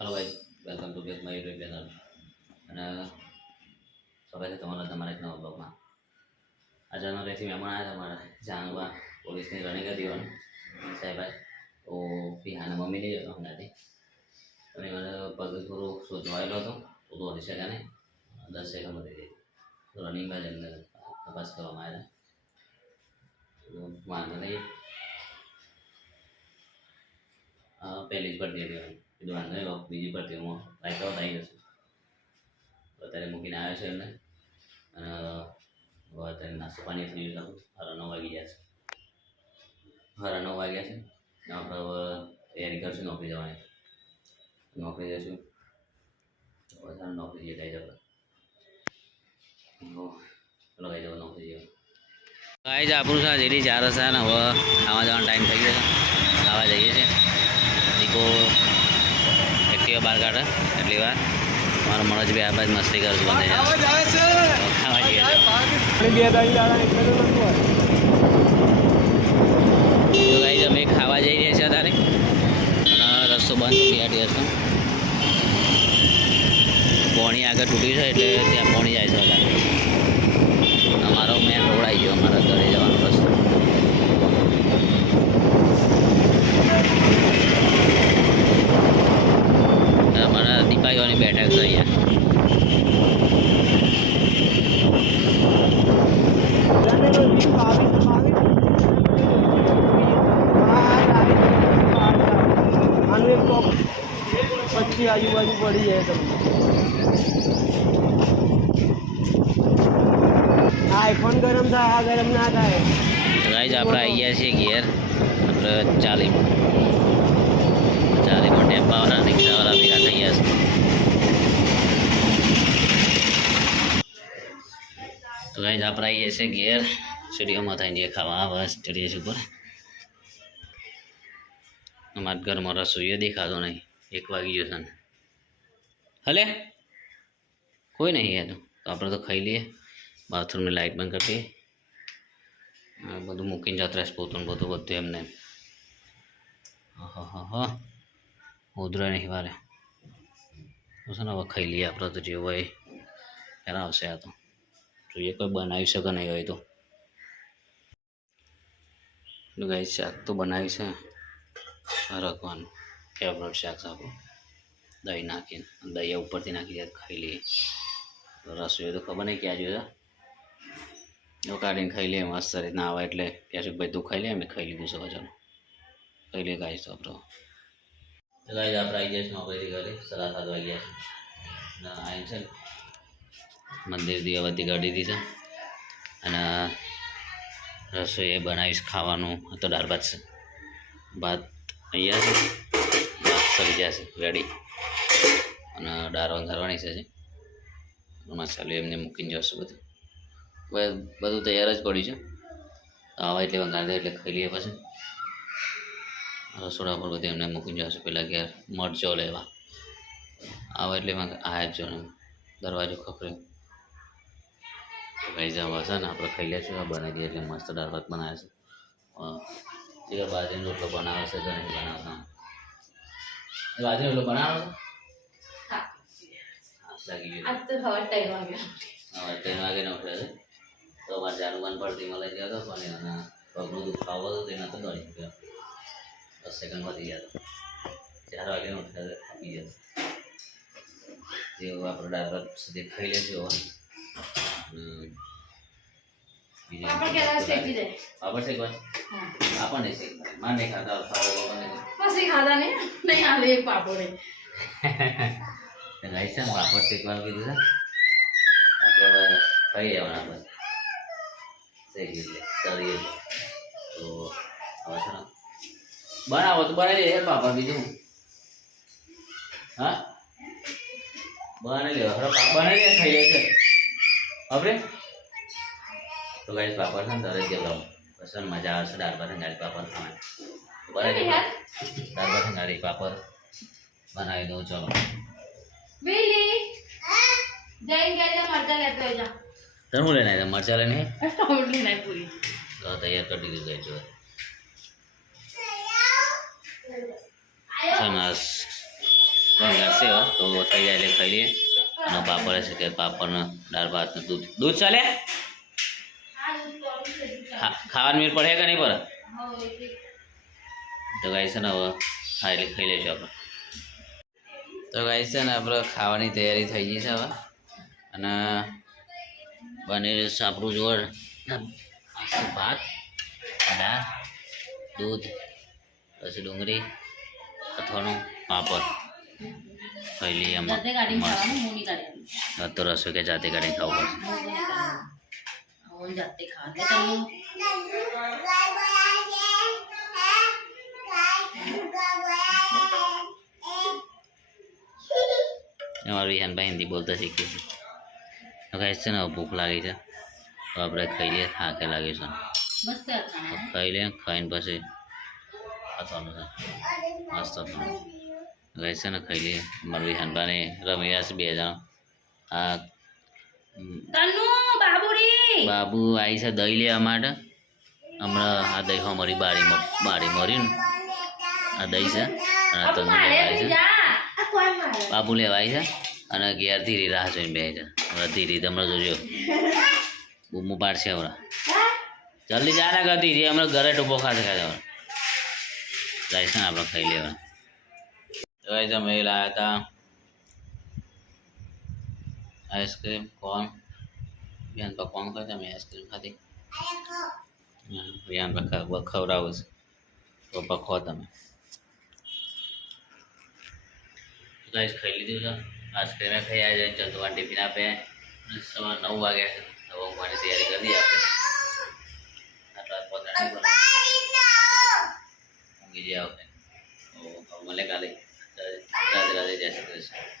Hello भाई, welcome to get my YouTube channel અને સ્વાગત છે તમારા તમારા એક નવા બ્લોગમાં। આજે અમારેથી મહેમાન આવ્યા હતા અમારા જાણવા પોલીસની રનિંગ હતી સાહેબ તો પિહાના મમ્મી નહીં જતો હમણાંથી અને મને પગ થોડું સોચવાયેલો હતો તો દોડી શક્યા નહીં 10 સેકન્ડ વધી ગઈ તો રનિંગમાં જ એમને તપાસ કરવામાં આવ્યા તો વાંધો નહીં પહેલી જ ભરતી હતી કીધું વાંધો નહીં લોક બીજી ભરતીઓમાં લાઈટ આઉટ આવી જશે અત્યારે મૂકીને આવ્યો છે એમને અને અત્યારે નાસ્તો પાણી થઈ ગયું સારા 9 વાગી ગયા છે સારા 9 વાગ્યા છે આપણે હવે તૈયારી કરશું નોકરી જવાની નોકરી જઈશું વધારે નોકરી જઈ જાય આપણે લગાઈ જવા નોકરી જવા ગાય જ આપણું છે જેથી 4 હશે ને હવે ખાવા જવાનો ટાઈમ થઈ ગયો છે ખાવા જઈએ છીએ દીકો એક્ટિવા બહાર કાઢે એટલી વાર મારો મનોજ ભાઈ આપણે મસ્તી કરશું બંધ ખાવા જઈએ તો ગાઈ અમે ખાવા જઈ રહ્યા છીએ અત્યારે રસ્તો બંધ પીઆરટી રસ્તો પોણી આગળ તૂટ્યું છે એટલે ત્યાં પોણી જાય છે અત્યારે અમારો મેન રોડ આવી ગયો અમારા ઘરે જવાનો રસ્તો અમારા દીપાઈઓની બેઠક છે અહીંયા પછી આજુબાજુ પડી જાય તમને આઈફોન ગરમ થાય આ ગરમ ના થાય ગાઈઝ આપણે આવી ગયા છીએ ઘેર આપણે 40 ટેમ્પાવાળા રિક્ષાવાળા ભેગા થઈ ગયા છે તો ગાઈઝ આપણે આવી ગયા છીએ ઘેર સ્ટુડિયોમાં થઈને જે ખાવા બસ સ્ટુડિયો ઉપર અમારા ઘરમાં રસોઈયો દેખાતો નહીં 1 વાગી ગયો છે ને હલે કોઈ નહીં યાર તો આપણે તો ખાઈ લઈએ બાથરૂમની લાઇટ બંધ કરી દઈએ બધું મૂકીને જતા રહેશે પોતું બધું એમને હા ઉધરા નહીં વારે છે ને હવે ખાઈ લઈએ આપણે તો જે હોય એના આવશે આ તો જોઈએ કોઈ બનાવી શકે નહીં હોય તો ગાઈસ શાક તો બનાવી છે રાખવાનું ફેવરેટ શાક છે આપણું દહીં નાખીને દહીં ઉપરથી નાખી દે ખાઈ લઈએ તો રસોઈ તો ખબર નહીં ક્યાં જોયું જો કાઢીને ખાઈ લઈએ મસ્ત રીતના આવે એટલે ક્યાં ભાઈ તું ખાઈ લે અમે ખાઈ લીધું છે ચાલો ખાઈ લઈએ ગાઈસ તો આપણે તો ગાઈસ આપણે આવી ગયા છે નોકરીથી ઘરે 7:30 વાગ્યા છે અને આવીને છે મંદિર દીવાબત્તી કાઢી દીધી છે અને રસોઈ એ બનાવીશ ખાવાનું તો દાળ ભાત છે ભાત અહીંયા છે ભાત સરી ગયા છે રેડી અને દાળ વઘારવાની છે મસાલો એમને મૂકીને જશે બધું તૈયાર જ પડ્યું છે આવા એટલે વઘાર દે એટલે ખાઈ લઈએ પછી રસોડા પર બધું એમને મૂકીને જશે પહેલાં ઘેર મરચો લેવા આવા એટલે આ જ જો દરવાજો ખખડ્યો તો કઈ જવા હશે ને આપણે ખાઈ લઈશું બનાવી દઈએ એટલે મસ્ત દાળ ભાત બનાવે છે બાજરીનો રોટલો બનાવે છે કે નહીં બનાવતા બાજરીનો રોટલો બનાવો લાગી ગયું આજ તો હવે 3 વાગ્યા હવે 3 વાગે ને ઉઠે છે તો અમારે જાનું બંધ પડતી મળે ગયો હતો પણ એના પગનું દુખાવો હતો તે નહોતો દોડી ગયો 10 સેકન્ડ વધી ગયા તો 4 વાગે ઉઠે થાકી જશે જેવું આપણે દાળ ભાત સુધી ખાઈ લેશું પાપડ કેવા શેકી દે પાપડ શેકવા આપણ નહીં શેકવા માર નહીં ખાતા પછી ખાધા નહીં હાલે એક પાપડ ગાઈસ છે પાપડ શેકવાનું કીધું છે આપણે હવે ખાઈ જવાના આપણે શેકી લે તળીએ તો હવે છે ને બનાવો તો બનાવી દે પાપડ બીજું હા બનાવી લે હવે બનાવી દે ખાઈ લેશે આપણે તો ગાઈસ પાપડ છે ને તરત જેવડાવો પછી મજા આવશે દાળ ભાત ગાળી પાપડ ખાવાની બનાવી દે દાળ ભાત ગાળી પાપડ બનાવી દઉં ચલો વેલી જઈને ગયા મરચા લેતો જા તને હું લેને આવ્યા મરચા લેને ટોટલી નહીં પૂરી તો તૈયાર કરી દીધું ગઈ જો સરસ વઘારશે હવે તો થઈ જાય એટલે ખાઈ લઈએ અને પાપડ છે કે પાપડને દાળ ભાત ને દૂધ દૂધ ચાલે ખાવાની મીર પડે કે નહીં પડે તો ગાઈસ છે ને હવે હા એટલે ખાઈ લઈશું આપણે તો ગાઈસ છે ને આપણે ખાવાની તૈયારી થઈ ગઈ છે હવે અને બનેલું સાપરું જોર ભાત દાળ દૂધ પછી ડુંગળી અથવાનું પાપડ ખાઈ લઈએ એમાં તો રસોઈ કે જાતે કાઢીને ખાવું પડશે જાતે ખાવા અમારું વિહાનભાઈ હિન્દી બોલતા શીખીએ છીએ તો ગાઈસ છે ને ભૂખ લાગી છે તો આપણે ખાઈ લઈએ થાકે લાગે છે મસ્ત તો ખાઈ લઈએ ખાઈને પછી ખાવાનું છે મસ્ત ખાવાનું ગાઈસ છે ને ખાઈ લઈએ અમારું વિહાનભાઈ રમી રહ્યા છે 2 જણા આ તનુ બાબુરી બાબુ આવી છે દહીં લેવા માટે હમણાં આ દહીં અમારી બારીમાં મર્યું ને આ દહીં છે અને તનુ લેવા આવી છે બાબુ લેવા આવી છે અને ઘેર ધીરી રાહ જોઈને બે છે હવે ધીરી તમને જોજો બૂમો પાડશે હમણાં જલ્દી જા ના કરતી જે હમણાં ઘરે ટૂંકો ખાશે ખાશે હમણાં જાય છે ને આપણે ખાઈ લેવા તો ગાઈસ અમે લાવ્યા હતા આઈસ્ક્રીમ કોણ વિહાન પર કોણ ખાય અમે આઈસ્ક્રીમ ખાધી વિહાન પર ખવડાવું છે તો પખો તમે ગાઈસ ખાઈ લીધું છે આઈસ્ક્રીમ ખાઈ આવી જાય ચંદુવાન ટિફિન આપે સવાર 9 વાગ્યા છે તો ઊંઘવાની તૈયારી કરી દઈએ આપણે આટલા પોતાની ઊંઘી જાય મળે કાલે રાધે રાધે જય શ્રી કૃષ્ણ